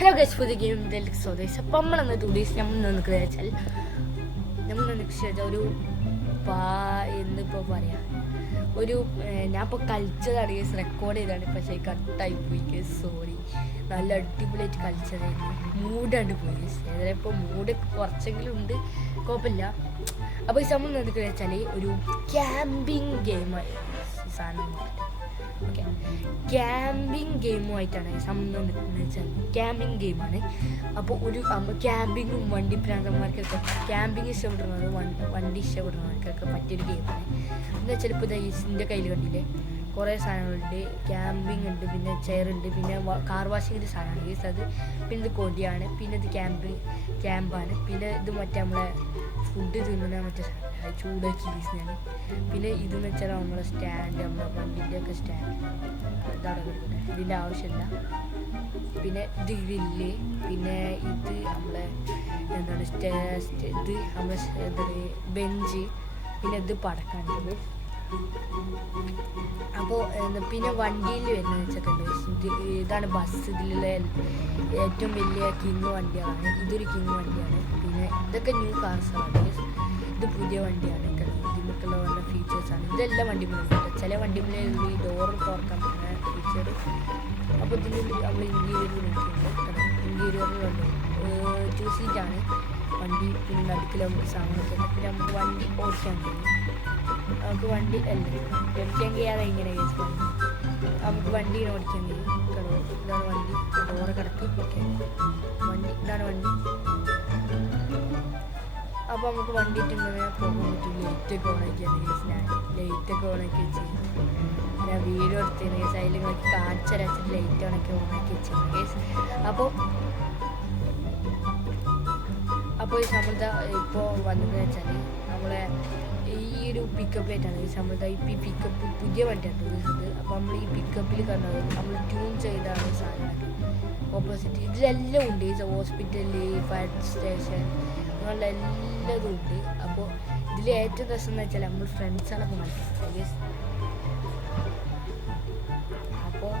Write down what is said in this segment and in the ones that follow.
Hello guys, പുതിയ ഗെയിമിലേക്ക് സ്വാഗതം. അപ്പം നമ്മളെന്ന് ടൂഡേയ്സ് നമ്മൾ നിൽക്കുക വെച്ചാൽ ഒരു എന്തിപ്പോൾ പറയാം, ഒരു ഞാൻ ഇപ്പോൾ കളിച്ചതാണ് ഗൈസ്, റെക്കോർഡ് ചെയ്താണ്, പക്ഷേ കട്ടായി പോയി ഗൈസ്, സോറി. നല്ല അടിപൊളിയായിട്ട് കളിച്ചതായിരുന്നു, മൂടാണ്ട് പോയി ഗൈസ്. ഏതായാലും ഇപ്പോൾ മൂഡ് കുറച്ചെങ്കിലും ഉണ്ട്, കുഴപ്പമില്ല. അപ്പോൾ ഈ നമ്മൾ നിൽക്കുക വെച്ചാൽ ഒരു ക്യാമ്പിങ് ഗെയിമായി സാധനം. ഓക്കെ, ക്യാമ്പിങ് ഗെയിമുമായിട്ടാണ് സംബന്ധം നിൽക്കുന്നത് വെച്ചാൽ ക്യാമ്പിങ് ഗെയിമാണ്. അപ്പോൾ ഒരു ക്യാമ്പിങ്ങും വണ്ടി പ്രാന്തന്മാർക്കൊക്കെ ക്യാമ്പിങ് ഇഷ്ടപ്പെടുന്നത് വണ്ടി ഇഷ്ടപ്പെടുന്നവർക്കൊക്കെ പറ്റിയൊരു ഗെയിമാണ്. എന്ന് വെച്ചാൽ ഇപ്പോൾ ഇതിൻ്റെ കയ്യിൽ കണ്ടില്ലേ, കുറേ സാധനങ്ങളുണ്ട്. ക്യാമ്പിങ് ഉണ്ട്, പിന്നെ ചെയറുണ്ട്, പിന്നെ കാർ വാഷിങ്ങിൻ്റെ സാധനമാണ് ഗൈസ് അത്. പിന്നെ ഇത് കൊടിയാണ്, പിന്നെ ഇത് ക്യാമ്പാണ്, പിന്നെ ഇത് മറ്റേ നമ്മളെ ഫുഡ് തിന്നുന്ന മറ്റേ സാധനം ചൂടാക്കി വീശുന്നതാണ്. പിന്നെ ഇതെന്ന് വെച്ചാൽ നമ്മളെ സ്റ്റാൻഡ്, നമ്മളെ വണ്ടിൻ്റെ ഒക്കെ സ്റ്റാൻഡ് ഇതാണ് കൊടുക്കുന്നത്, ഇതിൻ്റെ ആവശ്യമില്ല. പിന്നെ ഇത് ഗ്രില്ല്, പിന്നെ ഇത് നമ്മളെ എന്താണ് ഇത് നമ്മളെ എന്താണ് ബെഞ്ച്, പിന്നെ ഇത് പടക്കാണ്ടത്. അപ്പോൾ പിന്നെ വണ്ടിയിൽ വരുന്നത് വെച്ചിട്ടുണ്ട്, ഇതാണ് ബസ്. ഇതിലുള്ള ഏറ്റവും വലിയ കിങ് വണ്ടിയാണ്, ഇതൊരു കിങ് വണ്ടിയാണ്. പിന്നെ ഇതൊക്കെ ന്യൂ കാർസാണ്, ഇത് പുതിയ വണ്ടിയാണ്. ഇതിനൊക്കെയുള്ള നല്ല ഫീച്ചേഴ്സാണ്. ഇതെല്ലാം വണ്ടിമുണ്ട്, ചില വണ്ടിമുള്ളിൽ ഈ ഡോറ് തുറക്കാൻ പറ്റുന്ന ഫീച്ചർ. അപ്പോൾ ഇതിൻ്റെ നമ്മൾ ഇൻറ്റീരിയറിൽ നോക്കിയിട്ടുണ്ട്, ഇൻറ്റീരിയറിലുണ്ട് 2 സീറ്റാണ് വണ്ടി. പിന്നെ നടുക്കിൽ നമുക്ക് സാധനമൊക്കെ ഉണ്ട്. പിന്നെ നമുക്ക് വണ്ടി ഓടിക്കാൻ കഴിയും, നമുക്ക് വണ്ടി ഓടിക്കാൻ കഴിയാതെ ഇങ്ങനെ കേസ് വണ്ടി നമുക്ക് വണ്ടി ഓടിക്കാൻ കഴിയും. ഇതാണ് വണ്ടി, ഡോറ് കിടക്ക്. ഓക്കെ, വണ്ടി ഇതാണ് വണ്ടി. അപ്പോൾ നമുക്ക് വണ്ടിയിട്ട് ഇങ്ങനെ പോകാൻ പറ്റും. ലൈറ്റൊക്കെ ഓണാക്കിയാണ് കേസ്, ഞാൻ ലൈറ്റൊക്കെ ഓണാക്കി വെച്ച് ഞാൻ വീഡിയോ എടുത്തതിന് കേസ് അതിൽ നിങ്ങൾക്ക് കാണിച്ചരച്ചിട്ട് ലൈറ്റ് ഓണാക്കി വെച്ചാണ് കേസ്. അപ്പോൾ ഈ നമ്മളുടെ ഇപ്പോൾ വന്നത് വെച്ചാൽ നമ്മളെ ഈ ഒരു പിക്കപ്പിലായിട്ടാണ് ഈ നമ്മളുടെ ഈ പിക്കപ്പ് പുതിയ വണ്ടിയാണ് ഉദ്ദേശിച്ചത്. അപ്പോൾ നമ്മൾ ഈ പിക്കപ്പിൽ കണ്ടത് നമ്മൾ ട്യൂൺ ചെയ്താണ് ഈ സാധനമാക്കി ഓപ്പോസിറ്റ്. ഇതിലെല്ലാം ഉണ്ട്, ഈ ഹോസ്പിറ്റല്, ഫയർ സ്റ്റേഷൻ, അങ്ങനെയുള്ള എല്ലാതും ഉണ്ട്. അപ്പോൾ ഇതിൽ ഏറ്റവും രസം എന്ന് വെച്ചാൽ നമ്മൾ ഫ്രണ്ട്സാണൊക്കെ കളിക്കുന്നത്. അപ്പോൾ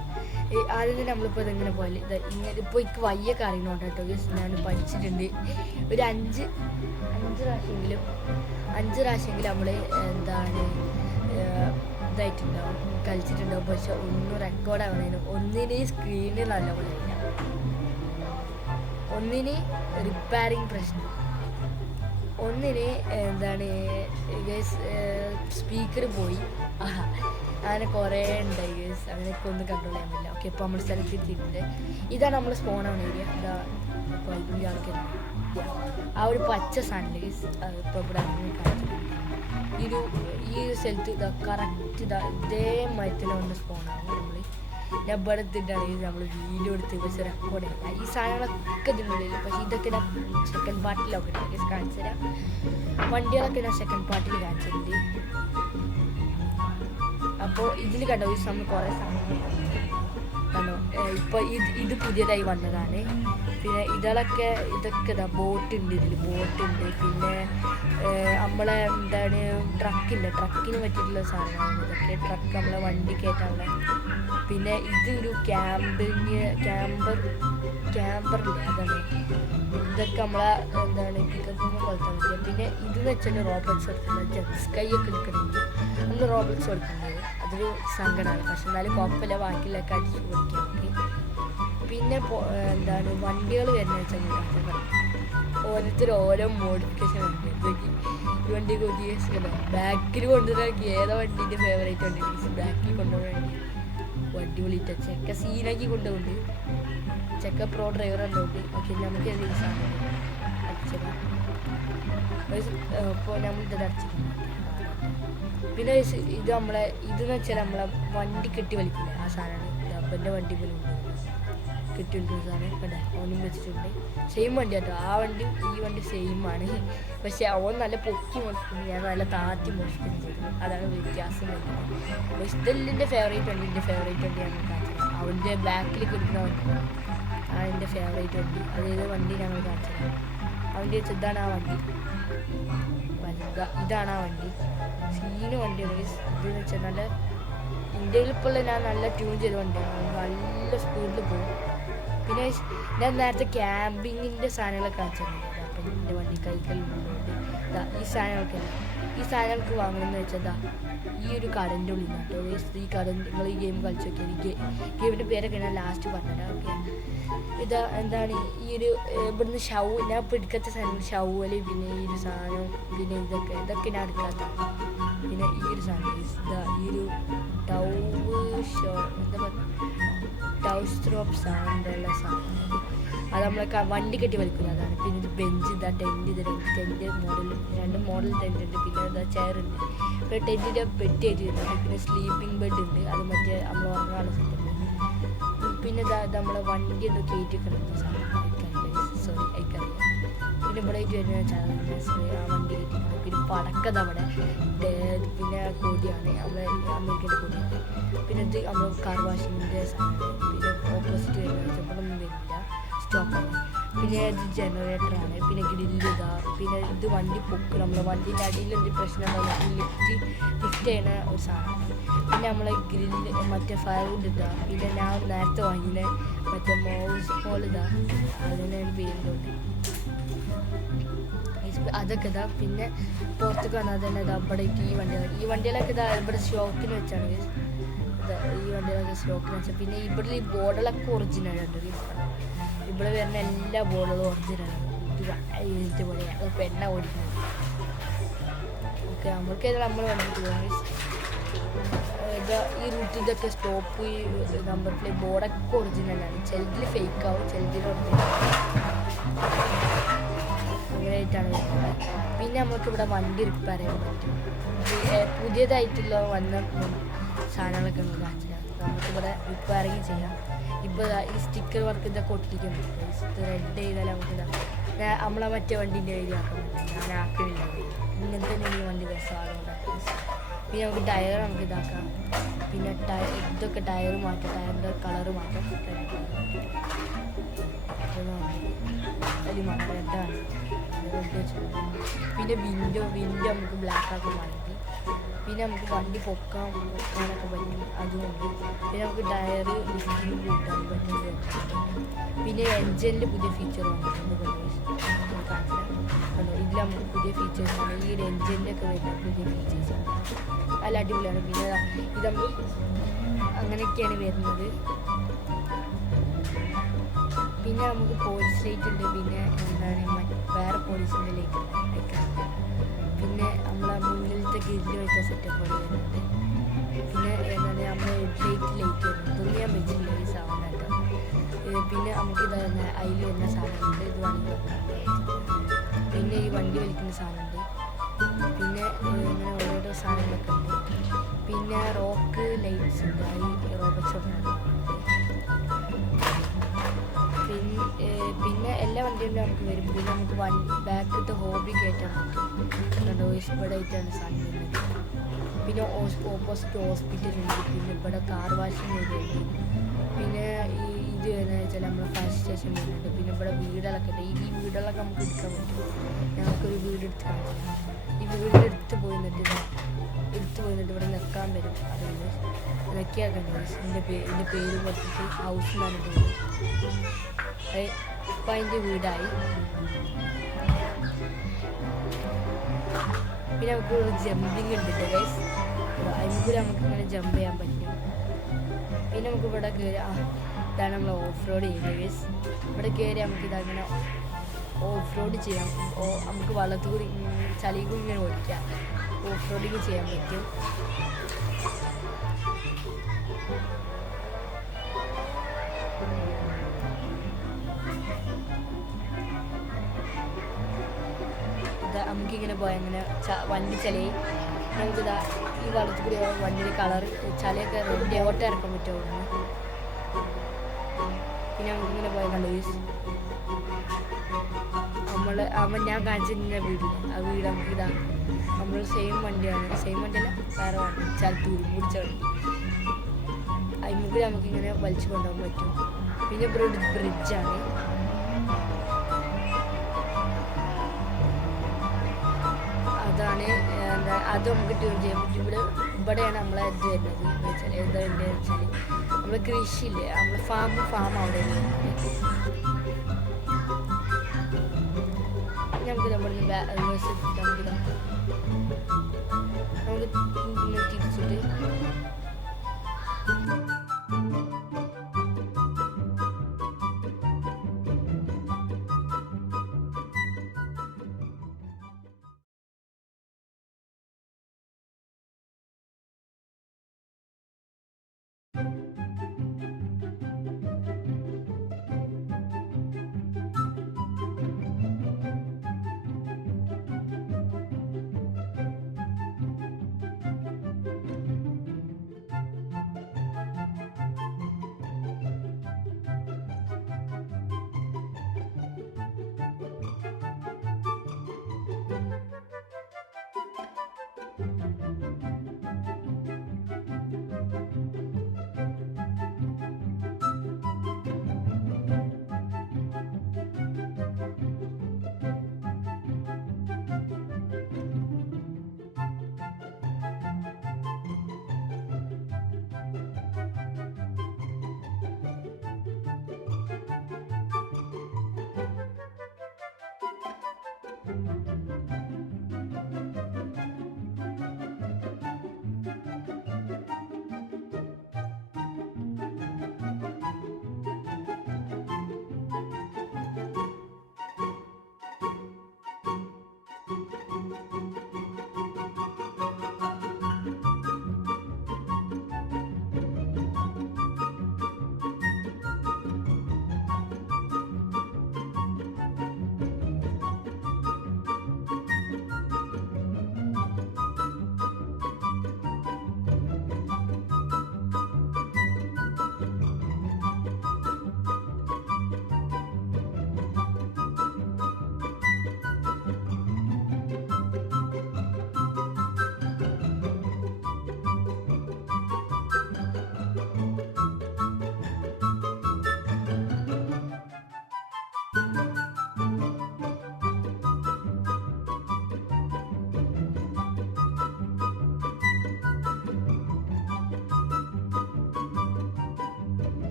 ആദ്യം തന്നെ നമ്മളിപ്പോൾ ഇതെങ്ങനെ പോലെ ഇങ്ങനെ ഇപ്പോൾ എനിക്ക് വയ്യൊക്കെ അറിയണോണ്ട് കേട്ടോ ഗസ്, ഞാൻ പഠിച്ചിട്ടുണ്ട്. ഒരു അഞ്ച് പ്രാവശ്യമെങ്കിലും നമ്മൾ എന്താണ് ഇതായിട്ടുണ്ടാവും, കളിച്ചിട്ടുണ്ടാവും. പക്ഷെ ഒന്നും റെക്കോർഡ് ആവണേനും ഒന്നിന് സ്ക്രീനിൽ നല്ലപോലെ ഇല്ല, ഒന്നിന് റിപ്പയറിങ് പ്രശ്നം, ഒന്നിന് എന്താണ് ഗേസ് സ്പീക്കർ പോയി, അങ്ങനെ കുറേ ഉണ്ടായി ഗേസ്. അങ്ങനെയൊക്കെ ഒന്നും കൺട്രോൾ ചെയ്യാൻ പറ്റില്ല. ഓക്കെ, ഇപ്പോൾ നമ്മൾ സ്ഥലത്ത് എത്തിയിട്ടുണ്ട്. ഇതാണ് നമ്മൾ സ്പോണാണ് ഏരിയ. ഇതാ ഇപ്പോൾ ഈ ആൾക്കാർ ആ ഒരു പച്ച സാധനം ഗേസ്, ഇപ്പോൾ ഇവിടെ അങ്ങനെ കാണിച്ചിട്ടുണ്ട്. ഈ സ്ഥലത്ത് ഇതാ കറക്റ്റ് ഇതേമാതിരി വന്ന സ്പോണാണ് നമ്മൾ. ഞാൻ ഇവിടെ എത്തിയിട്ടാണ് നമ്മൾ വീഡിയോ എടുത്ത് പക്ഷേ റെക്കോർഡ് ചെയ്യാം. ഈ സാധനങ്ങളൊക്കെ ഇതിനുള്ളിൽ, പക്ഷേ ഇതൊക്കെ ഞാൻ സെക്കൻഡ് പാർട്ടിലൊക്കെ കാണിച്ചു തരാം. വണ്ടികളൊക്കെ ഞാൻ സെക്കൻഡ് പാർട്ടിൽ കാണിച്ചിട്ടുണ്ട്. അപ്പോൾ ഇതിൽ കണ്ടോ ഈ സമയം കുറേ സാധനങ്ങൾ കണ്ടോ. ഇപ്പോൾ ഇത് പുതിയതായി വന്നതാണ്. പിന്നെ ഇതൊക്കെ ഇതാ ബോട്ടുണ്ട്, ഇതിൽ ബോട്ടുണ്ട്. പിന്നെ നമ്മളെ എന്താണ് ട്രക്കിന് പറ്റിയിട്ടുള്ള സാധനമാണ് ഇതൊക്കെ. ട്രക്ക് നമ്മളെ വണ്ടി കയറ്റാനുള്ള. പിന്നെ ഇതൊരു ക്യാമ്പറില്ലേ, അതാണ്. ഇതൊക്കെ നമ്മളെ എന്താണ് പിക്കപ്പിനെ കൊളുത്താൻ പറ്റുക. പിന്നെ ഇതെന്ന് വെച്ചാൽ റോബോട്ട്സ് കൊടുക്കുന്നത്, ജെറ്റ്സ്കൈ ഒക്കെ എടുക്കണമെങ്കിൽ നമ്മൾ റോബോട്ട്സ് കൊടുക്കുന്നത് അതൊരു സങ്കടമാണ്. പക്ഷെ എന്നാലും കുഴപ്പമില്ല, ബാക്കിയുള്ളതൊക്കെ അടിച്ചു കൊടുക്കാൻ പറ്റി. പിന്നെ എന്താണ് വണ്ടികൾ വരുന്നത് വെച്ചാൽ ഓരോരുത്തർ ഓരോ മോഡിഫിക്കേഷൻ ഉണ്ട്. ഈ വണ്ടി കൊതിയല്ലോ ബാക്കിൽ കൊണ്ടുവരാൻ ഏതോ വണ്ടീൻ്റെ ഫേവറേറ്റ് വണ്ടി ബാക്കിൽ കൊണ്ടുപോകാൻ വേണ്ടി വണ്ടി വിളിച്ച ചെക്ക സീനാക്കി കൊണ്ടുപോകുന്നുണ്ട്. ചെക്ക പ്രോ ഡ്രൈവർ ഉണ്ടോണ്ട്. ഓക്കെ, നമുക്ക് ഏതെങ്കിലും സാധനം അടിച്ചതാണ്. അപ്പോൾ നമ്മളിത് അടിച്ചിട്ടുണ്ട്. പിന്നെ ഇത് നമ്മളെ ഇതെന്ന് വെച്ചാൽ നമ്മളെ വണ്ടി കെട്ടി വലിക്കില്ല ആ സാധനമാണ്. അപ്പൻ്റെ വണ്ടി പോലെ ഉണ്ട് കെട്ടി വലിക്കുന്ന സാധനം കണ്ട, അവനും വെച്ചിട്ടുണ്ട്. സെയിം വണ്ടി കേട്ടോ, ആ വണ്ടി ഈ വണ്ടി സെയിമാണ്. പക്ഷെ അവൻ നല്ല പൊക്കി മോഷിക്കുന്നു, ഞാൻ നല്ല താത്തി മോഷിക്കുന്നു ചെയ്തു. അതാണ് വ്യത്യാസം വരുന്നത്. പക്ഷെ ഇതെല്ലാം ഫേവറേറ്റ് വണ്ടി, എൻ്റെ ഫേവറേറ്റ് വണ്ടിയാണ് കാണിച്ചത്. അവൻ്റെ ബാക്കിൽ കിടക്കുന്ന വണ്ടി ആണ് എൻ്റെ ഫേവറേറ്റ് വണ്ടി. അതേത് വണ്ടി ഞങ്ങൾ കാണിച്ചത്. അവൻ്റെ വെച്ചാൽ ഇതാണ് ആ വണ്ടി, ഇതാണ് ആ വണ്ടി. സീന് വണ്ടിയാണ്. ഇതെന്ന് വെച്ചാൽ നല്ല ഇന്ത്യയിൽ ഇപ്പോൾ ഞാൻ നല്ല ട്യൂൺ ചെയ്ത വണ്ടിയാണ്, നല്ല സ്പീഡിൽ പോകും. പിന്നെ പിന്നെ ഞാൻ നേരത്തെ ക്യാമ്പിങ്ങിൻ്റെ സാധനങ്ങളൊക്കെ കാണിച്ചിട്ടുണ്ട്. അപ്പം എൻ്റെ വണ്ടി കൈക്കല്ലുണ്ട്. ഈ സാധനങ്ങൾക്ക് വാങ്ങണമെന്ന് വെച്ചാൽ ഈ ഒരു കടൻ്റെ ഉള്ളിൽ കേട്ടോ. ഈ കട നിങ്ങൾ ഈ ഗെയിം കളിച്ച് നോക്കിയാൽ ഗെയിമിൻ്റെ പേരൊക്കെ ഞാൻ ലാസ്റ്റ് പറഞ്ഞുതരാം. ഓക്കെ, എന്താണ് ഈ ഒരു ഇവിടുന്ന് ഞാൻ ഇപ്പോൾ എടുക്കാത്ത സാധനം ഷവല്, പിന്നെ ഈ ഒരു സാധനം, പിന്നെ ഇതൊക്കെ ഞാൻ എടുക്കാത്ത. പിന്നെ ഈ ഒരു സാധനം ഈ ഒരു ടൗസ്ട്രോപ്പ് സാധനമുള്ള സാധനം, അത് നമ്മളെ വണ്ടി കെട്ടി വലിക്കുന്നത് അതാണ്. പിന്നെ ഇത് bench, tent model, 2 model tent ഉണ്ട്. പിന്നെ ചെയറുണ്ട്. പിന്നെ ടെൻറ്റിൻ്റെ പെട്ടി ആയിട്ട്. പിന്നെ സ്ലീപ്പിംഗ് ബെഡ് ഉണ്ട്, അത് മറ്റേ നമ്മൾ ഉറങ്ങാനുള്ള സെറ്റപ്പ്. പിന്നെ നമ്മളെ വണ്ടി ഉണ്ട് കയറ്റി കിടക്കുന്ന സാധനം അയക്കറിയാം. പിന്നെ ഇവിടെ ആയിട്ട് വരുന്ന ആ വണ്ടി കയറ്റി. പിന്നെ പടക്കത് അവിടെ, പിന്നെ കൊടിയാണ് നമ്മളെ അമേരിക്കൻ്റെ കൊടിയാണ്. പിന്നെ ഇത് നമ്മൾ കാർ വാഷിങ്ങിൻ്റെ സാധനം. പിന്നെ ഓപ്പോസിറ്റ് വരുന്ന ചിലപ്പോഴൊന്നും വരില്ല, സ്റ്റോപ്പാണ്. പിന്നെ ഇത് ജനറേറ്ററാണ്. പിന്നെ ഗ്രില്ല് പിന്നെ ഇത് വണ്ടി പൊക്ക്, നമ്മളെ വണ്ടീൻ്റെ അടിയിൽ എന്ത് പ്രശ്നം ഉണ്ടാകും ലിഫ്റ്റ് ചെയ്യുന്ന ഒരു സാധനം. പിന്നെ നമ്മളെ ഗ്രില്ല് മറ്റേ ഫയർവുഡ് പിന്നെ ഞാൻ നേരത്തെ വാങ്ങിയ മറ്റേ മൗസ് പോൾ അതിന് പേരുണ്ട്. അതൊക്കെ പിന്നെ പുറത്തേക്ക് വന്നാൽ തന്നെ ഇവിടെ ഈ വണ്ടികളൊക്കെ ഇവിടെ സ്റ്റോക്കിന് വെച്ചാണ്. ഈ വണ്ടികളൊക്കെ സ്റ്റോക്കിന് വെച്ചാൽ. പിന്നെ ഇവിടെ ഈ ബോർഡുകളൊക്കെ ഒറിജിനലുണ്ട്. ഇവിടെ വരുന്ന എല്ലാ ബോർഡുകളും ഒറിജിനലാണ്. ഇത് പോലെയാണ് അപ്പോൾ എണ്ണ ഓടിക്കുന്നത്. ഓക്കെ, നമ്മൾക്ക് നമ്മൾ വന്നിട്ട് പോകാം. ഈ റൂട്ടിൽ ഇതൊക്കെ സ്റ്റോപ്പ്, നമ്പർ പ്ലേറ്റ് ബോർഡൊക്കെ ഒറിജിനലാണ്. ചിലതിൽ ഫേക്ക് ആവും, ചിലതിൽ ഒറിജിനൽ. അങ്ങനെയായിട്ടാണ് വരുന്നത്. പിന്നെ നമുക്കിവിടെ വണ്ടി റിപ്പയർ ചെയ്യാൻ പറ്റും. പുതിയതായിട്ടുള്ള വന്ന സാധനങ്ങളൊക്കെ ഉണ്ട് കാണിച്ചാൽ നമുക്കിവിടെ റിപ്പയറിങ് ചെയ്യാം. ഇപ്പോൾ ഈ സ്റ്റിക്കർ വർക്ക് ഇതൊക്കെ ഒട്ടിക്കാൻ പറ്റും. ഇത് റെഡ് ചെയ്താൽ നമുക്ക് നമ്മളെ മറ്റേ വണ്ടീൻ്റെ പേര് ആക്കാൻ പറ്റും. ഞാൻ ആക്കണില്ല, ഇങ്ങനത്തെ തന്നെ ഈ വണ്ടി രസമാണ്. പിന്നെ നമുക്ക് ടയർ നമുക്ക് ഇതാക്കാം. പിന്നെ ഇതൊക്കെ ടയർ മാറ്റാം, ടയറിൻ്റെ കളറ് മാറ്റാം. റെഡാണ്. പിന്നെ വിൻഡോ നമുക്ക് ബ്ലാക്ക് ആക്കാൻ വേണ്ടി. പിന്നെ നമുക്ക് വണ്ടി പൊക്കാനൊക്കെ പറ്റും, അതുകൊണ്ട്. പിന്നെ നമുക്ക് ടയർ ലിഫ്റ്റിങ് കൂട്ടാൻ പറ്റും. പിന്നെ എൻജിനിൽ പുതിയ ഫീച്ചർ വന്നിട്ടുണ്ട്. ഇതിൽ നമുക്ക് പുതിയ ഫീച്ചേഴ്സാണ്. ഈ ഒരു എൻജിൻ്റെ ഒക്കെ വരുന്ന പുതിയ ഫീച്ചേഴ്സാണ്. നല്ല അടിപൊളിയാണ്. പിന്നെ ഇത് നമ്മൾ അങ്ങനെയൊക്കെയാണ് വരുന്നത്. പിന്നെ നമുക്ക് പോലീസ് ലൈറ്റ് ഉണ്ട്. പിന്നെ എന്താണ് വേറെ പോലീസിൻ്റെ ലൈറ്റ് അയക്കാൻ. പിന്നെ നമ്മളെ മുന്നിലത്തെ ഗ്രില്ല് വെച്ച സെറ്റപ്പ് വരുന്നുണ്ട്. പിന്നെ എന്താണ് നമ്മൾ ഹെഡ് ലൈറ്റ് വരുന്നത്. ഇതൊന്നും ഞാൻ വെച്ചില്ല ഈ സാധനമായിട്ട്. പിന്നെ നമുക്ക് ഇത് അതിൽ വരുന്ന സാധനമുണ്ട്. ഇത് വണ്ടി പിന്നെ ഈ വണ്ടി വലിക്കുന്ന സാധനമുണ്ട്. പിന്നെ ഇങ്ങനെ ഓരോരോ സാധനങ്ങളൊക്കെ ഉണ്ട്. പിന്നെ റോക്ക് ലൈറ്റ്സ് ഉണ്ട്. ഈ റോബോട്ട് ഷോപ്പ്. പിന്നെ എല്ലാ വണ്ടിയും നമുക്ക് വരും. പിന്നെ നമുക്ക് ബാക്കിലത്തെ ഹോബി കയറ്റാൻ പറ്റും. ഇവിടെ ആയിട്ടാണ് സാധനം വരുന്നത്. പിന്നെ ഓപ്പോസിറ്റ് ഹോസ്പിറ്റൽ ഉണ്ട്. പിന്നെ ഇവിടെ കാർ വാഷിംഗ് വരുന്നുണ്ട്. പിന്നെ ഇത് എന്ന് വെച്ചാൽ നമ്മൾ ഫയർ സ്റ്റേഷൻ വരുന്നുണ്ട്. പിന്നെ ഇവിടെ വീടുകളൊക്കെ ഉണ്ട്. ഈ വീടുകളൊക്കെ നമുക്ക് എടുക്കാൻ പറ്റും. ഞങ്ങൾക്കൊരു വീട് എടുത്ത് കാണിക്കാം. ഈ വീട് എടുത്ത് പോയി നിന്നിട്ട് ഇവിടെ നിൽക്കാൻ വരും. അതുകൊണ്ട് നിൽക്കിയാക്കാൻ ഇതിൻ്റെ പേര് കൊടുത്തിട്ട് ഹൗസ് എന്നാണ് പേര്. ഇപ്പം അതിൻ്റെ വീടായി. പിന്നെ നമുക്ക് ജമ്പിങ് ഉണ്ട് ഗൈസ്. അതിൽ നമുക്ക് ഇങ്ങനെ ജമ്പ് ചെയ്യാൻ പറ്റും. പിന്നെ നമുക്ക് ഇവിടെ കയറി ഇതാണ് നമ്മൾ ഓഫ് റോഡ് ചെയ്യുന്നത് ഗൈസ്. ഇവിടെ കയറി നമുക്ക് ഇതങ്ങനെ ഓഫ് റോഡ് ചെയ്യാം. നമുക്ക് വള്ളത്തുകൂടി ചളികൂടി ഇങ്ങനെ ഓടിക്കാം. ഓഫ് റോഡിങ് ചെയ്യാൻ പറ്റും. നമുക്കിങ്ങനെ പോയാൽ അങ്ങനെ വണ്ടി ചളി നമുക്കിതാ ഈ വള്ളത്തിൽ കൂടി വണ്ടിയുടെ കളർ ചളിയൊക്കെ റെഡി ഓട്ടം ഇറക്കാൻ പറ്റും. പിന്നെ നമുക്കിങ്ങനെ പോയാൽ കണ്ടു ഞാൻ കാണിച്ചിരുന്ന വീടില്ല. ആ വീട് നമുക്കിതാ നമ്മൾ സെയിം വണ്ടിയാണ്. സെയിം വണ്ടിയല്ല, വേറെ വണ്ടി ചലത്തൂർ പിടിച്ച വണ്ടി. അതിൽ നമുക്കിങ്ങനെ വലിച്ചു കൊണ്ടുപോകാൻ പറ്റും. പിന്നെ ബ്രിഡ്ജാണ്. അതാണ് അത് നമുക്ക് ട്യൂൺ ചെയ്യാൻ പറ്റും. ഇവിടെയാണ് നമ്മളെ ഇത് വരുന്നത്. എന്താ വെച്ചാൽ നമ്മൾ കൃഷിയില്ലേ, നമ്മളെ ഫാം അവിടെ വരുന്നത്. വേഴ്സസ്